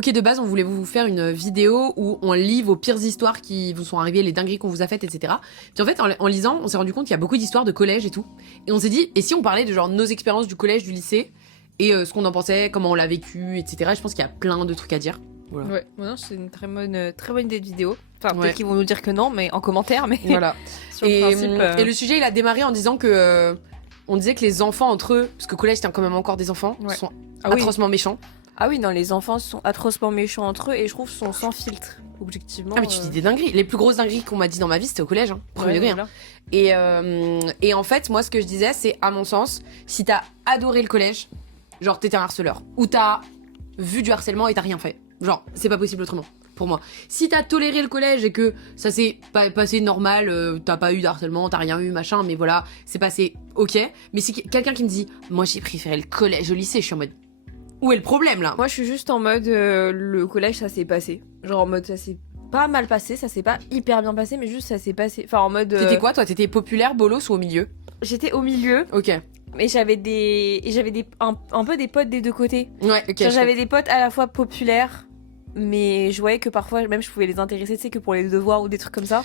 Ok, de base, on voulait vous faire une vidéo où on lit vos pires histoires qui vous sont arrivées, les dingueries qu'on vous a faites, etc. Puis en fait, en lisant, on s'est rendu compte qu'il y a beaucoup d'histoires de collège et tout. Et on s'est dit, et si on parlait de genre nos expériences du collège, du lycée, et ce qu'on en pensait, comment on l'a vécu, etc. Je pense qu'il y a plein de trucs à dire. Voilà. Ouais, non, c'est une très bonne idée de vidéo. Enfin, Ouais. peut-être qu'ils vont nous dire que non, mais en commentaire, mais Voilà. sur le principe. Et le sujet, il a démarré en disant que... on disait que les enfants entre eux, parce que collège, c'était quand même encore des enfants, Ouais. sont Ah oui. atrocement méchants. Ah oui, non, les enfants sont atrocement méchants entre eux et je trouve sont sans filtre, objectivement. Ah mais tu dis des dingueries. Les plus grosses dingueries qu'on m'a dit dans ma vie, c'était au collège, hein, premier degré. voilà. Et en fait, moi, ce que je disais, c'est, à mon sens, si t'as adoré le collège, genre t'étais un harceleur, ou t'as vu du harcèlement et t'as rien fait. Genre, c'est pas possible autrement, pour moi. Si t'as toléré le collège et que ça s'est passé normal, t'as pas eu d'harcèlement, t'as rien eu, machin, mais voilà, c'est passé ok. Mais si quelqu'un qui me dit, moi j'ai préféré le collège au lycée, je suis en mode, où est le problème là? Moi, je suis juste en mode le collège, ça s'est passé. Genre en mode ça s'est pas mal passé, ça s'est pas hyper bien passé, mais juste ça s'est passé. Enfin, en mode. T'étais quoi, toi? T'étais populaire, bolos ou au milieu? J'étais au milieu, Ok. mais j'avais un peu des potes des deux côtés. Ouais, ok. Genre, j'avais des potes à la fois populaires, mais je voyais que parfois même je pouvais les intéresser, tu sais, que pour les devoirs ou des trucs comme ça.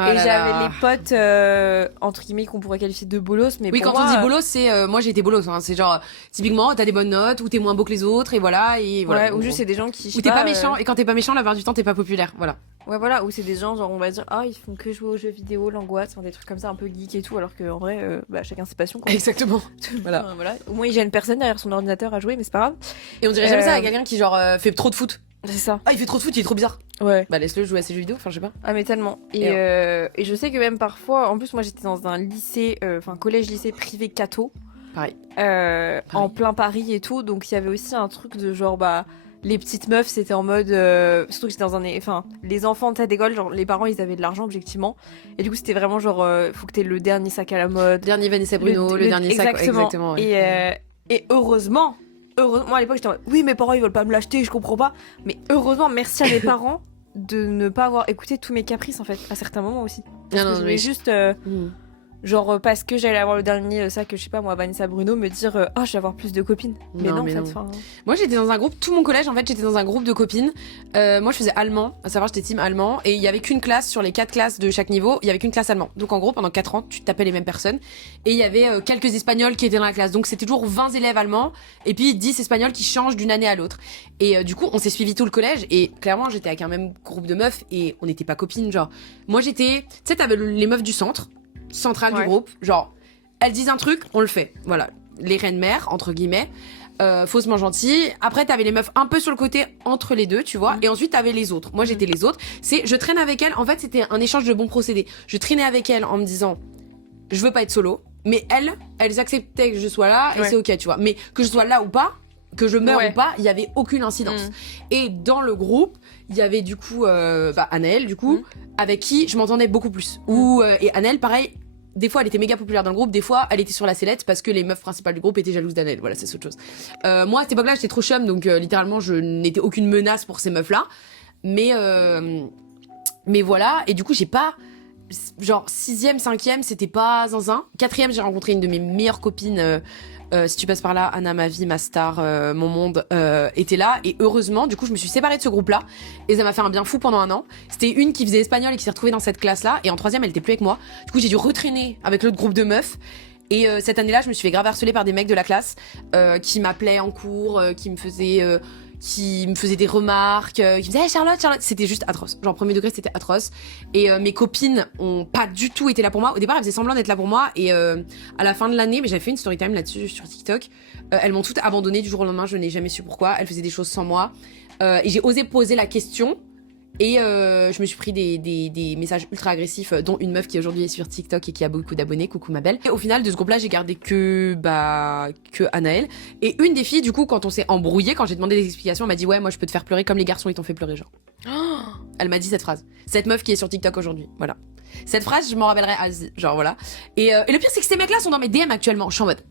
Ah et là j'avais là. les potes entre guillemets qu'on pourrait qualifier de bolos, mais Oui, pour quand moi, on dit bolos, c'est moi j'ai été bolos. Hein. C'est genre typiquement t'as des bonnes notes ou t'es moins beau que les autres et voilà ouais, ou juste c'est des gens qui. je sais Ou t'es pas euh, méchant et quand t'es pas méchant, la plupart du temps t'es pas populaire. Voilà. Ouais, voilà, ou c'est des gens, genre on va dire, ah, ils font que jouer aux jeux vidéo, l'angoisse, enfin, des trucs comme ça un peu geek et tout, alors qu'en vrai, bah, chacun ses passions, quoi. Exactement. Voilà. Enfin, voilà. Au moins, il gêne personne derrière son ordinateur à jouer, mais c'est pas grave. Et on dirait jamais ça à quelqu'un qui genre fait trop de foot. C'est ça. Ah il fait trop de foot, il est trop bizarre. Ouais. Bah laisse-le jouer à ses jeux vidéo. Enfin je sais pas. Ah, mais tellement. Et je sais que même parfois, en plus, moi j'étais dans un lycée, enfin collège-lycée privé catho. Pareil. En plein Paris et tout, donc il y avait aussi un truc de genre, bah, les petites meufs, c'était en mode. Surtout que j'étais dans un. Enfin, les enfants de tête d'école, genre, les parents ils avaient de l'argent, objectivement. Et du coup, c'était vraiment genre, faut que t'aies le dernier sac à la mode. Dernier Vanessa Bruno, le dernier sac. Exactement. Ouais. Et heureusement, moi à l'époque j'étais en mode, oui, mes parents ils veulent pas me l'acheter, je comprends pas. Mais heureusement, merci à mes parents de ne pas avoir écouté tous mes caprices en fait, à certains moments aussi. Parce que je voulais juste. Genre parce que j'allais avoir le dernier sac, je sais pas moi, Vanessa Bruno, me dire oh je vais avoir plus de copines. Mais non, en fait. Moi j'étais dans un groupe, tout mon collège en fait j'étais dans un groupe de copines. Moi je faisais allemand, à savoir j'étais team allemand et il y avait qu'une classe sur les 4 classes de chaque niveau, il y avait qu'une classe allemand. Donc en gros pendant 4 ans tu tapais les mêmes personnes et il y avait quelques espagnols qui étaient dans la classe. Donc c'était toujours 20 élèves allemands et puis 10 espagnols qui changent d'une année à l'autre. Et du coup on s'est suivi tout le collège et clairement j'étais avec un même groupe de meufs et on n'était pas copines genre. Moi j'étais, tu sais t'avais les meufs du centrale du groupe, genre elles disent un truc, on le fait, voilà, les reines mères entre guillemets, faussement gentilles. Après t'avais les meufs un peu sur le côté entre les deux, tu vois, et ensuite t'avais les autres. Moi j'étais les autres, c'est je traîne avec elles, en fait c'était un échange de bons procédés. Je traînais avec elles en me disant je veux pas être solo, mais elles acceptaient que je sois là et c'est ok, tu vois, mais que je sois là ou pas, que je meure ou pas, il y avait aucune incidence. Et dans le groupe, il y avait du coup Anaëlle du coup, avec qui je m'entendais beaucoup plus. Et Anaëlle pareil, des fois elle était méga populaire dans le groupe, des fois elle était sur la sellette parce que les meufs principales du groupe étaient jalouses d'Anaëlle. Voilà, c'est autre chose. Moi à cette époque-là, j'étais trop chum, donc littéralement je n'étais aucune menace pour ces meufs-là. Mais voilà, et du coup j'ai pas genre 6ème, 5ème, c'était pas zinzin. 4ème, j'ai rencontré une de mes meilleures copines. Si tu passes par là, Anna, ma vie, ma star, mon monde, était là. Et heureusement, du coup, je me suis séparée de ce groupe-là. Et ça m'a fait un bien fou pendant un an. C'était une qui faisait espagnol et qui s'est retrouvée dans cette classe-là. Et en 3ème, elle était plus avec moi. Du coup, j'ai dû retraîner avec l'autre groupe de meufs. Et cette année-là, je me suis fait grave harceler par des mecs de la classe qui m'appelaient en cours, qui me faisaient des remarques, qui me disaient hey, Charlotte, c'était juste atroce. Genre premier degré, c'était atroce. Et mes copines ont pas du tout été là pour moi. Au départ, elles faisaient semblant d'être là pour moi. Et à la fin de l'année, mais j'avais fait une story time là-dessus sur TikTok. Elles m'ont toutes abandonnée du jour au lendemain. Je n'ai jamais su pourquoi. Elles faisaient des choses sans moi. Et j'ai osé poser la question. Et je me suis pris des messages ultra agressifs, dont une meuf qui aujourd'hui est sur TikTok et qui a beaucoup d'abonnés, coucou ma belle. Et au final de ce groupe-là, j'ai gardé que Anaëlle. Et une des filles, du coup, quand on s'est embrouillé, quand j'ai demandé des explications, elle m'a dit ouais, moi je peux te faire pleurer comme les garçons ils t'ont fait pleurer, genre. Elle m'a dit cette phrase. Cette meuf qui est sur TikTok aujourd'hui, voilà. Cette phrase, je m'en rappellerai à vie, genre voilà. Et le pire, c'est que ces mecs-là sont dans mes DM actuellement. Je suis en mode.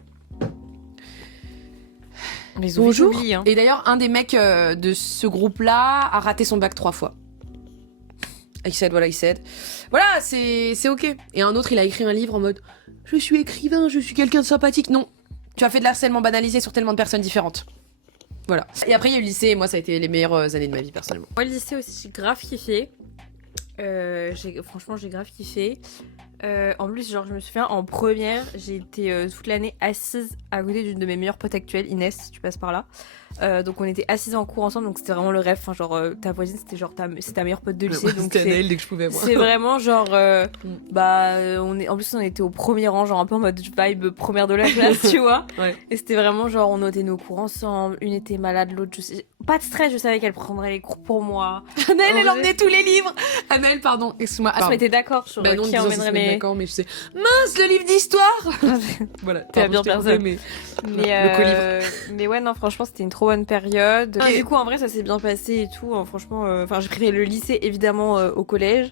Bonjour. Oublié, hein. Et d'ailleurs, un des mecs de ce groupe-là a raté son bac 3 fois. Il said, voilà, il said. Voilà, c'est ok. Et un autre, il a écrit un livre en mode je suis écrivain, je suis quelqu'un de sympathique. Non, tu as fait de l'harcèlement banalisé sur tellement de personnes différentes. Voilà. Et après, il y a eu le lycée, et moi, ça a été les meilleures années de ma vie, personnellement. Moi, le lycée aussi, j'ai grave kiffé. Franchement, j'ai grave kiffé. En plus, genre, je me souviens, en première, j'ai été toute l'année assise à côté d'une de mes meilleures potes actuelles, Inès, si tu passes par là. Donc, on était assises en cours ensemble, donc c'était vraiment le rêve. Enfin, genre, ta voisine, c'était genre c'est ta meilleure pote de lycée. Donc c'était Anaël dès que je pouvais, moi. C'est vraiment genre, en plus, on était au premier rang, genre un peu en mode vibe première de la classe, tu vois. Ouais. Et c'était vraiment genre, on notait nos cours ensemble. Une était malade, l'autre, pas de stress, je savais qu'elle prendrait les cours pour moi. Anaël, elle emmenait tous les livres. Anaël, pardon, excuse-moi. On se mettait d'accord sur non, qui emmènerait les... D'accord, mais je sais. Mince, le livre d'histoire. Voilà, t'es la bien personne. Mais le co-livre. Mais ouais, non, franchement, c'était une trop bonne période. Okay. Du coup, en vrai, ça s'est bien passé et tout. Franchement, j'ai préféré le lycée, évidemment, au collège.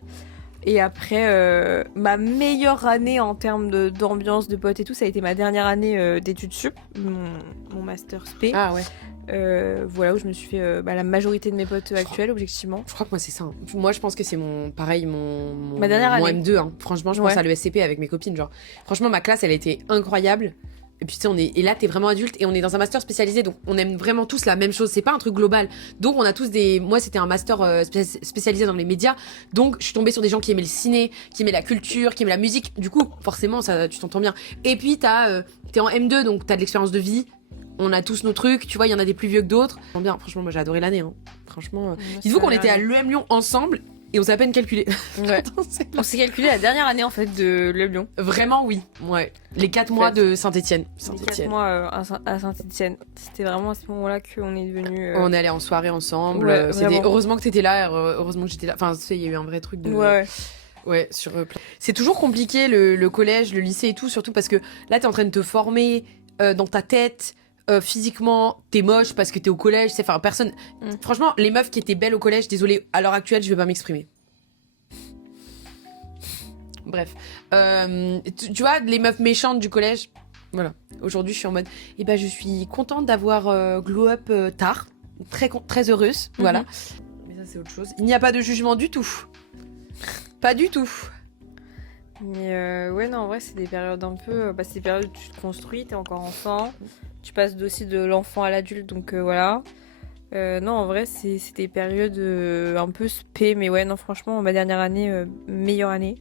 Et après, ma meilleure année en termes d'ambiance, de potes et tout, ça a été ma dernière année d'études sup, mon master spé. Ah ouais. Voilà, où je me suis fait la majorité de mes potes actuels, objectivement. Je crois que moi c'est ça. Moi je pense que c'est mon ma dernière année. Mon M2. Hein. Franchement, je pense à l'ESCP avec mes copines. Genre, franchement, ma classe elle a été incroyable. Et puis tu sais, et là t'es vraiment adulte et on est dans un master spécialisé, donc on aime vraiment tous la même chose. C'est pas un truc global. Donc on a tous moi c'était un master spécialisé dans les médias. Donc je suis tombée sur des gens qui aimaient le ciné, qui aimaient la culture, qui aimaient la musique. Du coup, forcément, ça, tu t'entends bien. Et puis t'es en M2, donc t'as de l'expérience de vie. On a tous nos trucs, tu vois, il y en a des plus vieux que d'autres. Bien, franchement, moi j'ai adoré l'année. Hein. Franchement, dites-vous qu'on était à l'EM Lyon ensemble et on s'est à peine calculé. Ouais. On s'est calculé la dernière année en fait de l'EM Lyon. Vraiment, oui. Ouais. Les 4 mois de Saint-Étienne. Les 4 mois à Saint-Étienne. C'était vraiment à ce moment-là qu'on est devenus. On est allé en soirée ensemble. Ouais, heureusement que t'étais là, heureusement que j'étais là. Enfin, tu sais, il y a eu un vrai truc de. Ouais. Ouais, c'est toujours compliqué le collège, le lycée et tout, surtout parce que là t'es en train de te former dans ta tête. Physiquement, t'es moche parce que t'es au collège, c'est enfin personne. Franchement, les meufs qui étaient belles au collège, désolée, à l'heure actuelle, je vais pas m'exprimer. Bref, tu vois, les meufs méchantes du collège, voilà. Aujourd'hui, je suis en mode, je suis contente d'avoir glow up tard, très heureuse, voilà. Mais ça, c'est autre chose. Il n'y a pas de jugement du tout, pas du tout. Mais ouais, non, en vrai, c'est des périodes un peu. C'est des périodes où tu te construis, t'es encore enfant. Tu passes aussi de l'enfant à l'adulte, donc voilà. Non, en vrai, c'est des périodes un peu spé, mais ouais, non, franchement, ma dernière année, meilleure année.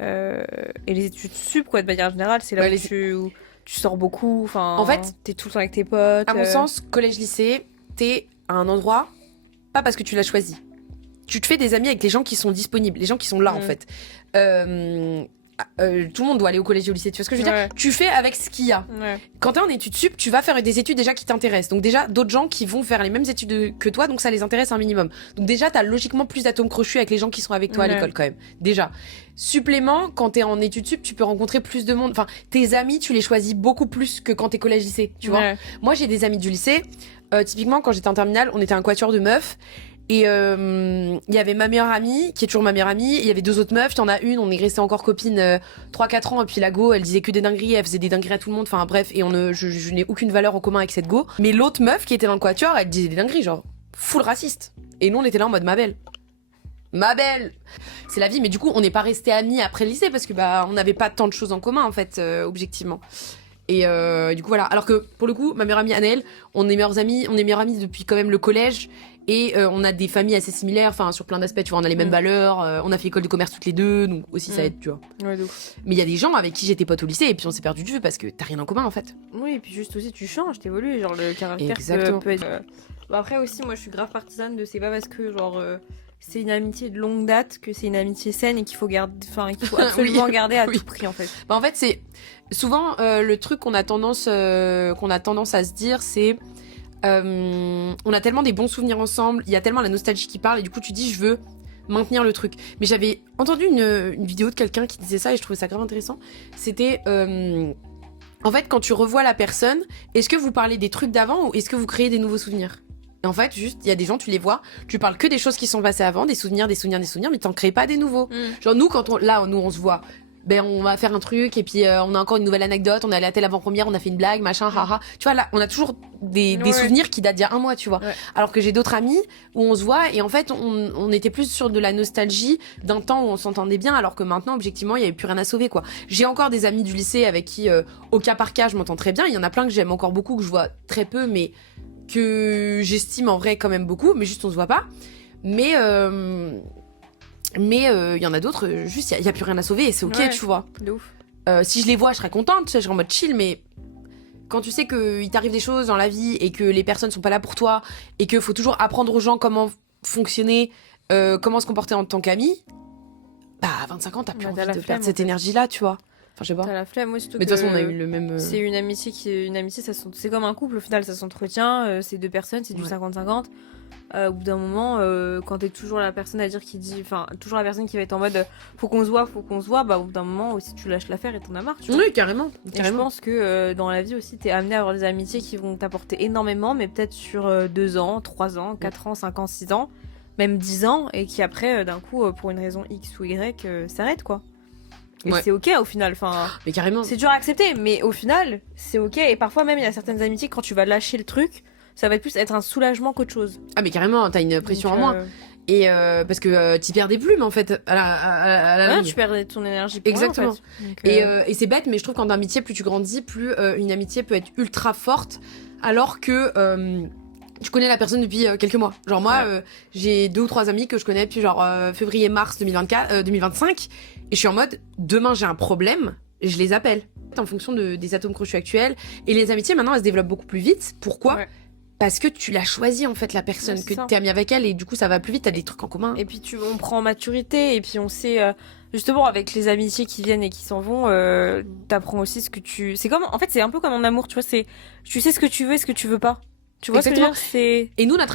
Et les études sup, quoi, de manière générale, c'est là où tu sors beaucoup. En fait, t'es tout le temps avec tes potes. À mon sens, collège-lycée, t'es à un endroit, pas parce que tu l'as choisi. Tu te fais des amis avec les gens qui sont disponibles, les gens qui sont là, en fait. Tout le monde doit aller au collège et au lycée, tu vois ce que je veux dire ? Tu fais avec ce qu'il y a. Quand t'es en études sup, tu vas faire des études déjà qui t'intéressent. Donc déjà, d'autres gens qui vont faire les mêmes études que toi, donc ça les intéresse un minimum. Donc déjà, t'as logiquement plus d'atomes crochus avec les gens qui sont avec toi à l'école quand même. Déjà. Supplément, quand t'es en études sup, tu peux rencontrer plus de monde. Enfin, tes amis, tu les choisis beaucoup plus que quand t'es collège-lycée, tu vois ? Moi, j'ai des amis du lycée. Typiquement, quand j'étais en terminale, on était un quatuor de meufs. Et il y avait ma meilleure amie, qui est toujours ma meilleure amie. Il y avait 2 autres meufs. Il y en a une, on est resté encore copines 3-4 ans. Et puis la go, elle disait que des dingueries. Elle faisait des dingueries à tout le monde. Enfin bref, et je n'ai aucune valeur en commun avec cette go. Mais l'autre meuf qui était dans le quatuor, elle disait des dingueries, genre full raciste. Et nous, on était là en mode ma belle. Ma belle, c'est la vie. Mais du coup, on n'est pas restés amis après le lycée parce que on n'avait pas tant de choses en commun en fait, objectivement. Et du coup voilà. Alors que pour le coup, ma meilleure amie Anaël, on est meilleures amies depuis quand même le collège. Et on a des familles assez similaires, enfin sur plein d'aspects, tu vois, on a les mêmes valeurs, on a fait école de commerce toutes les deux, donc aussi ça aide, tu vois. Ouais, de ouf. Mais il y a des gens avec qui j'étais pote au lycée et puis on s'est perdu de vue parce que t'as rien en commun en fait. Oui, et puis juste aussi tu changes, t'évolues, genre le caractère peut être... Bon, après aussi, moi je suis grave partisane de c'est pas parce que genre c'est une amitié de longue date que c'est une amitié saine et qu'il faut absolument garder à tout prix en fait. En fait c'est souvent le truc qu'on a tendance à se dire c'est on a tellement des bons souvenirs ensemble, il y a tellement la nostalgie qui parle et du coup tu dis je veux maintenir le truc. Mais j'avais entendu une vidéo de quelqu'un qui disait ça et je trouvais ça grave intéressant. C'était en fait quand tu revois la personne, est-ce que vous parlez des trucs d'avant ou est-ce que vous créez des nouveaux souvenirs ? Et en fait, juste, il y a des gens, tu les vois, tu parles que des choses qui sont passées avant, des souvenirs, mais t'en crées pas des nouveaux. Genre nous, nous on se voit, on va faire un truc et puis on a encore une nouvelle anecdote, on est allé à telle avant-première, on a fait une blague, machin, haha. Tu vois, là, on a toujours des souvenirs qui datent d'il y a un mois, tu vois. Alors que j'ai d'autres amis où on se voit et en fait, on était plus sur de la nostalgie d'un temps où on s'entendait bien, alors que maintenant, objectivement, il y avait plus rien à sauver, quoi. J'ai encore des amis du lycée avec qui, au cas par cas, je m'entends très bien. Il y en a plein que j'aime encore beaucoup, que je vois très peu, mais que j'estime en vrai quand même beaucoup, mais juste on se voit pas. Mais y en a d'autres, juste il y a plus rien à sauver et c'est ok, tu vois. De ouf. Si je les vois, je serais contente, tu sais, je serais en mode chill, mais quand tu sais qu'il t'arrive des choses dans la vie et que les personnes sont pas là pour toi et qu'il faut toujours apprendre aux gens comment fonctionner, comment se comporter en tant qu'ami, bah à 25 ans, t'as plus envie de perdre cette énergie-là, tu vois. Enfin, je sais pas. T'as la flemme, moi, surtout. Mais de toute façon, on a eu le même. C'est une amitié c'est comme un couple, au final, ça s'entretient, c'est deux personnes, c'est du 50-50. Au bout d'un moment, quand t'es toujours la personne à dire toujours la personne qui va être en mode faut qu'on se voit, bah au bout d'un moment aussi tu lâches l'affaire et t'en as marre. Tu vois. Oui, carrément. Et je pense que dans la vie aussi, t'es amené à avoir des amitiés qui vont t'apporter énormément, mais peut-être sur 2 ans, 3 ans, 4 ans, 5 ans, 6 ans, même 10 ans, et qui après, d'un coup, pour une raison X ou Y, s'arrête quoi. Et c'est ok au final, mais carrément. C'est dur à accepter, mais au final, c'est ok. Et parfois même, il y a certaines amitiés, quand tu vas lâcher le truc, ça va plus être un soulagement qu'autre chose. Ah mais carrément, t'as une pression en moins. Et parce que t'y perds des plumes en fait à la ligne. Tu perds ton énergie pour exactement. Rien, en fait. Et c'est bête, mais je trouve qu'en amitié, plus tu grandis, plus une amitié peut être ultra forte, alors que tu connais la personne depuis quelques mois. Genre moi, j'ai 2 ou 3 amis que je connais depuis genre février-mars 2025, et je suis en mode, demain j'ai un problème, je les appelle. En fonction des atomes crochus actuels. Et les amitiés maintenant elles se développent beaucoup plus vite. Pourquoi ? Parce que tu l'as choisi en fait la personne, que t'es amie avec elle, et du coup ça va plus vite, t'as des trucs en commun. Et puis on prend en maturité, et puis on sait justement avec les amitiés qui viennent et qui s'en vont, t'apprends aussi ce que tu. C'est comme, en fait c'est un peu comme en amour, tu vois, tu sais ce que tu veux et ce que tu veux pas. Tu vois. Exactement. Ce que je veux dire, et nous notre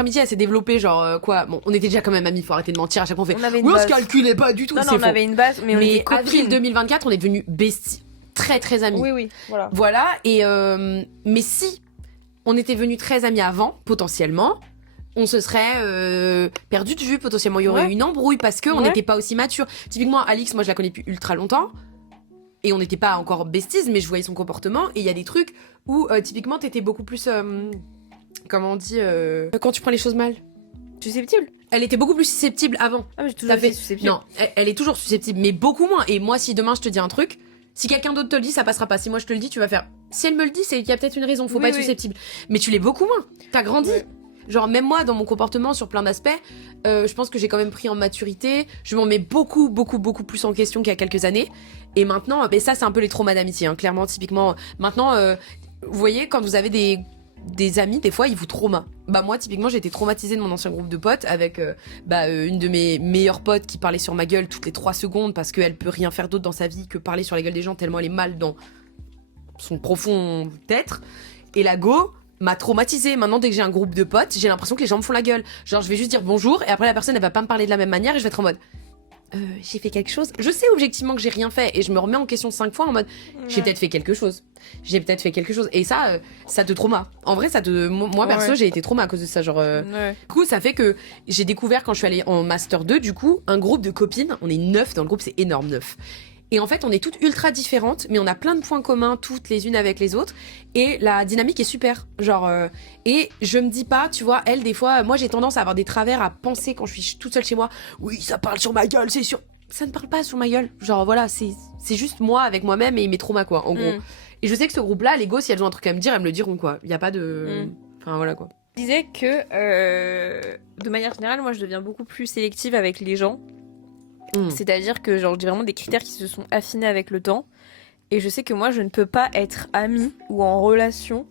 amitié elle s'est développée genre quoi, bon on était déjà quand même amis, faut arrêter de mentir, à chaque fois on fait on se calculait pas du tout. Non, on avait une base, mais avril 2024 on est devenus besties, très très amis. Oui voilà. Et mais si on était venus très amis avant, potentiellement, on se serait perdu de vue, potentiellement il y aurait eu une embrouille parce qu'on n'était pas aussi mature. Typiquement Alix, moi je la connais depuis ultra longtemps et on n'était pas encore besties, mais je voyais son comportement, et il y a des trucs où typiquement t'étais beaucoup plus comment on dit quand tu prends les choses mal, susceptible. Elle était beaucoup plus susceptible avant. Ah mais j'ai toujours été susceptible. Non, elle est toujours susceptible, mais beaucoup moins. Et moi, si demain je te dis un truc, si quelqu'un d'autre te le dit, ça passera pas. Si moi je te le dis, tu vas faire. Si elle me le dit, c'est qu'il y a peut-être une raison. Faut pas être susceptible. Mais tu l'es beaucoup moins. T'as grandi. Genre même moi, dans mon comportement sur plein d'aspects, je pense que j'ai quand même pris en maturité. Je m'en mets beaucoup plus en question qu'il y a quelques années. Et maintenant, ça c'est un peu les traumas d'amitié. Hein, clairement, typiquement. Maintenant, vous voyez, quand vous avez des amis, des fois ils vous traumatisent. Bah moi typiquement j'ai été traumatisée de mon ancien groupe de potes avec une de mes meilleures potes qui parlait sur ma gueule toutes les 3 secondes parce qu'elle peut rien faire d'autre dans sa vie que parler sur la gueule des gens tellement elle est mal dans son profond être. Et la go m'a traumatisée. Maintenant dès que j'ai un groupe de potes, j'ai l'impression que les gens me font la gueule. Genre je vais juste dire bonjour et après la personne elle va pas me parler de la même manière et je vais être en mode j'ai fait quelque chose. Je sais objectivement que j'ai rien fait et je me remets en question 5 fois en mode j'ai peut-être fait quelque chose. Et ça te trauma. En vrai, moi perso, j'ai été trauma à cause de ça. Genre, Du coup, ça fait que j'ai découvert quand je suis allée en Master 2, du coup, un groupe de copines. On est 9 dans le groupe, c'est énorme, 9. Et en fait, on est toutes ultra différentes, mais on a plein de points communs, toutes les unes avec les autres. Et la dynamique est super. Genre, et je me dis pas, tu vois, elle, des fois, moi j'ai tendance à avoir des travers à penser quand je suis toute seule chez moi. Oui, ça parle sur ma gueule, c'est sûr. Ça ne parle pas sur ma gueule. Genre, voilà, c'est juste moi avec moi-même et mes traumas, quoi, en gros. Et je sais que ce groupe-là, les go, si elles ont un truc à me dire, elles me le diront, quoi. Il y a pas de. Enfin, voilà, quoi. Je disais que, de manière générale, moi je deviens beaucoup plus sélective avec les gens. C'est-à-dire que genre j'ai vraiment des critères qui se sont affinés avec le temps, et je sais que moi je ne peux pas être amie ou en relation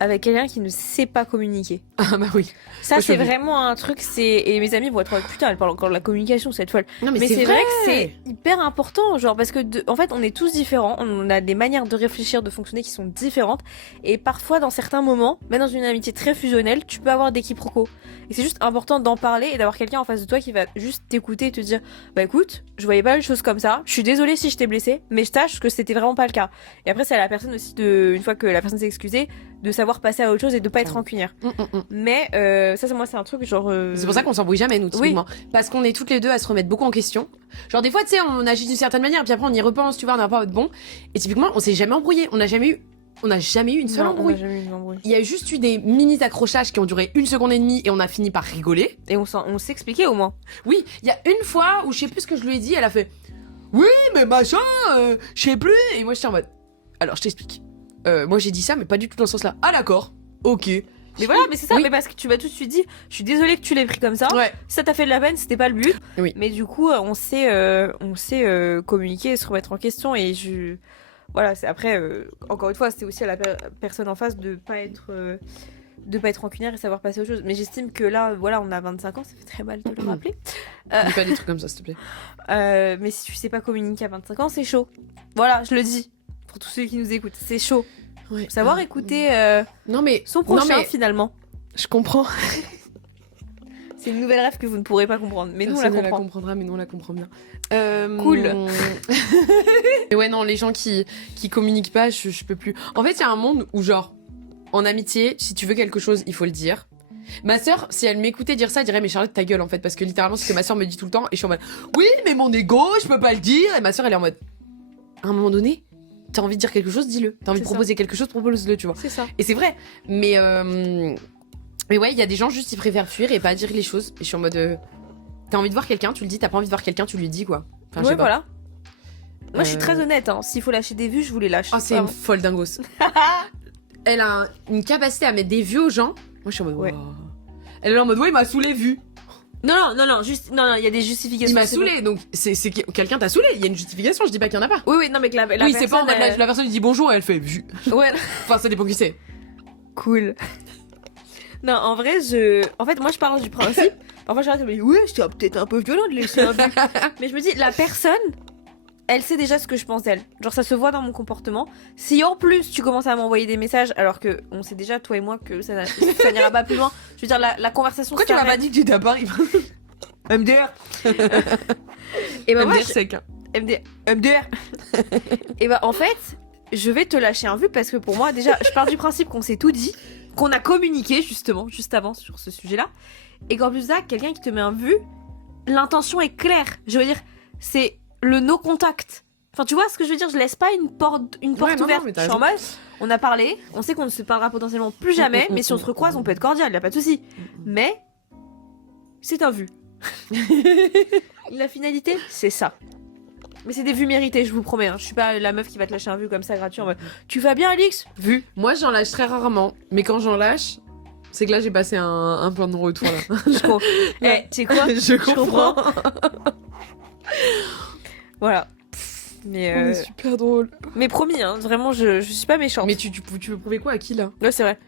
avec quelqu'un qui ne sait pas communiquer. Ah bah oui. Ça moi, c'est vraiment un truc, et mes amis vont être putain, elle parle encore de la communication cette folle. Non mais c'est vrai que c'est hyper important, genre parce que en fait on est tous différents, on a des manières de réfléchir, de fonctionner qui sont différentes, et parfois dans certains moments, même dans une amitié très fusionnelle, tu peux avoir des quiproquos. Et c'est juste important d'en parler et d'avoir quelqu'un en face de toi qui va juste t'écouter et te dire bah écoute, je voyais pas les choses comme ça, je suis désolée si je t'ai blessé, mais je tâche que c'était vraiment pas le cas. Et après c'est à la personne aussi une fois que la personne s'est excusée, de savoir passer à autre chose et de pas être rancunière. Mais ça moi c'est un truc genre c'est pour ça qu'on s'embrouille jamais nous typiquement, parce qu'on est toutes les deux à se remettre beaucoup en question. Genre des fois tu sais on agit d'une certaine manière puis après on y repense, tu vois, on n'a pas bon, et typiquement on s'est jamais embrouillé, on n'a jamais eu une seule embrouille. Il y a juste eu des mini accrochages qui ont duré 1 seconde et demie et on a fini par rigoler. Et on s'expliquait au moins. Oui, il y a une fois où je sais plus ce que je lui ai dit, elle a fait oui mais machin, je sais plus, et moi j'étais en mode alors je t'explique. Moi j'ai dit ça mais pas du tout dans ce sens là. Ah d'accord. ok. Mais voilà, mais c'est ça, Oui. mais parce que tu m'as tout de suite dit, je suis désolée que tu l'aies pris comme ça. Ouais. Ça t'a fait de la peine, c'était pas le but. Oui. Mais du coup, on sait communiquer et se remettre en question. Et voilà, c'est après, encore une fois, c'était aussi à la personne en face de pas être rancunière et savoir passer aux choses. Mais j'estime que là, voilà, on a 25 ans, ça fait très mal de le rappeler. Dis pas des trucs comme ça, s'il te plaît. Mais si tu sais pas communiquer à 25 ans, c'est chaud. Voilà, je le dis. Pour tous ceux qui nous écoutent, c'est chaud. Ouais. Faut savoir écouter Non mais son prochain, mais finalement. je comprends. C'est une nouvelle rêve que vous ne pourrez pas comprendre. Mais nous, on Personne la ne comprend. comprendra, mais nous on la comprend bien. Cool. Mais ouais, non, les gens qui communiquent pas, je peux plus. En fait, il y a un monde où, genre, en amitié, si tu veux quelque chose, il faut le dire. Ma sœur, si elle m'écoutait dire ça, elle dirait mais Charlotte ta gueule en fait, parce que littéralement c'est ce que ma sœur me dit tout le temps et je suis en mode oui mais mon ego je peux pas le dire, et ma sœur elle est en mode à un moment donné t'as envie de dire quelque chose, dis-le, t'as envie de proposer quelque chose, propose-le, tu vois. C'est ça. Et c'est vrai, mais ouais, il y a des gens juste ils préfèrent fuir et pas dire les choses, et je suis en mode t'as envie de voir quelqu'un, tu le dis, t'as pas envie de voir quelqu'un, tu lui dis quoi. Enfin, je sais Ouais, pas. voilà. Moi, je suis très honnête. Hein. S'il faut lâcher des vues, je vous les lâche. Oh, c'est une folle dingos. Elle a une capacité à mettre des vues aux gens. Moi, je suis en mode, Ouais. wow. Elle est en mode, ouais, il m'a saoulé, vu. Non, juste, non, il y a des justifications. Il m'a c'est saoulé, donc c'est quelqu'un t'a saoulé. Il y a une justification, je dis pas qu'il y en a pas. bon. Oui, non, mais que la Oui, c'est pas en personne, mode, la personne dit bonjour et elle fait vu. Ouais, Enfin, ça dépend qui c'est. cool. Non, en vrai, en fait, moi, je pars du principe. Parfois, j'arrête de me dire, ouais, c'était peut-être un peu violent de laisser un but. Mais je me dis, la personne, elle sait déjà ce que je pense d'elle. Genre, ça se voit dans mon comportement. Si en plus, tu commences à m'envoyer des messages, alors que on sait déjà, toi et moi, que ça n'ira pas plus loin. Je veux dire, la conversation. Pourquoi tu m'as pas dit que tu étais à Paris? MDR. Et ben, moi, MDR sec. Hein. MDR. Et bah en fait, je vais te lâcher un vu parce que pour moi déjà, je pars du principe qu'on s'est tout dit, qu'on a communiqué justement juste avant sur ce sujet-là, et qu'en plus de ça, quelqu'un qui te met un vu, l'intention est claire. Je veux dire, c'est le no contact. Enfin, tu vois ce que je veux dire, je laisse pas une porte non, ouverte. mais Je t'as suis en mode, on a parlé, on sait qu'on ne se parlera potentiellement plus jamais, mais si on se recroise, on peut être cordial, y a pas de souci. Mais c'est un vu. La finalité, c'est ça. Mais c'est des vues méritées, je vous promets. Hein. Je suis pas la meuf qui va te lâcher un vu comme ça gratuit en mode tu vas bien, Alix? Vu. Moi, j'en lâche très rarement. Mais quand j'en lâche, c'est que là, j'ai passé un point de non-retour là. Je comprends. Eh, tu sais quoi? Je comprends. Voilà. Mais, On est super drôle. mais promis, hein, vraiment, je suis pas méchante. Mais tu veux prouver quoi à qui là? Ouais, c'est vrai.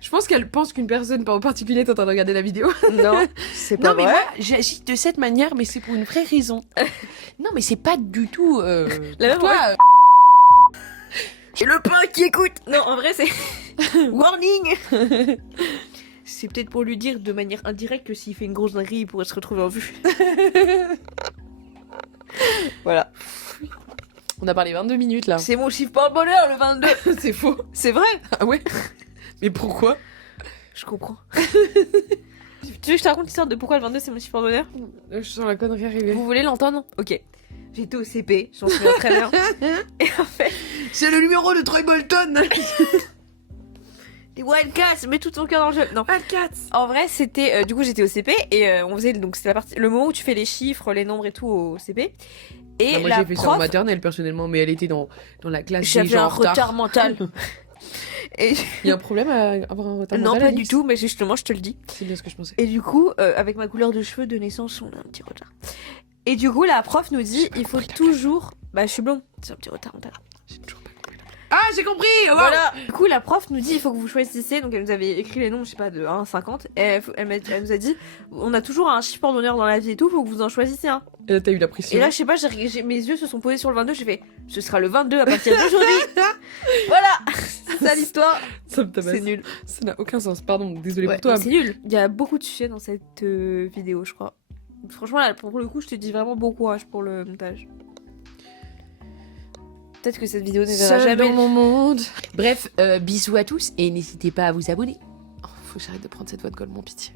Je pense qu'elle pense qu'une personne en particulier est en train de regarder la vidéo. Non, c'est pas Non, mais vrai. moi, j'agis de cette manière, mais c'est pour une vraie raison. Non, mais c'est pas du tout. La même, toi, J'ai le pain qui écoute. Non, en vrai, c'est warning. C'est peut-être pour lui dire de manière indirecte que s'il fait une grosse dinguerie, il pourrait se retrouver en vue. Voilà. on a parlé 22 minutes là. C'est mon chiffre par bonheur, le 22. C'est faux. C'est vrai. Ah ouais? Mais pourquoi? Je comprends. Tu veux que je te raconte l'histoire de pourquoi le 22 c'est mon chiffre par bonheur? Je sens la connerie arriver. Vous voulez l'entendre? Ok. J'étais au CP, j'en souviens très bien. Et en fait, C'est le numéro de Troy Bolton. les Wildcats, mets tout ton cœur dans le jeu. Non. Wildcats. En vrai, c'était du coup j'étais au CP et on faisait donc c'était le moment où tu fais les chiffres, les nombres et tout au CP. Et Moi, la j'ai fait ça en prof, maternelle personnellement, mais elle était dans la classe des j'avais gens un en retard. retard mental. Et Il y a un problème à avoir un retard non, mental, pas Alix? du tout, mais justement, je te le dis. C'est bien ce que je pensais. Et du coup, avec ma couleur de cheveux de naissance, on a un petit retard. Et du coup, la prof nous dit, il faut toujours. Bah, je suis blonde, c'est un petit retard mental. J'ai toujours pas compris. Ah, j'ai compris. Wow. Voilà. Du coup, la prof nous dit, il faut que vous choisissiez. Donc, elle nous avait écrit les noms, je sais pas, de 1 à 50. Et elle nous a dit, on a toujours un chiffre d'honneur dans la vie et tout, faut que vous en choisissiez un. Et là, t'as eu la pression. Et là, je sais pas, mes yeux se sont posés sur le 22. J'ai fait, ce sera le 22 à partir d'aujourd'hui. Voilà, c'est ça l'histoire. Ça me tabasse. C'est nul. Ça n'a aucun sens. Pardon, désolé Ouais, pour toi. mais c'est nul. Il y a beaucoup de sujets dans cette vidéo, je crois. Franchement, là, pour le coup, je te dis vraiment bon courage pour le montage. Peut-être que cette vidéo ne verra Seul jamais. dans mon monde. Bref, bisous à tous et n'hésitez pas à vous abonner. Oh, faut que j'arrête de prendre cette voix de Gold, mon pitié.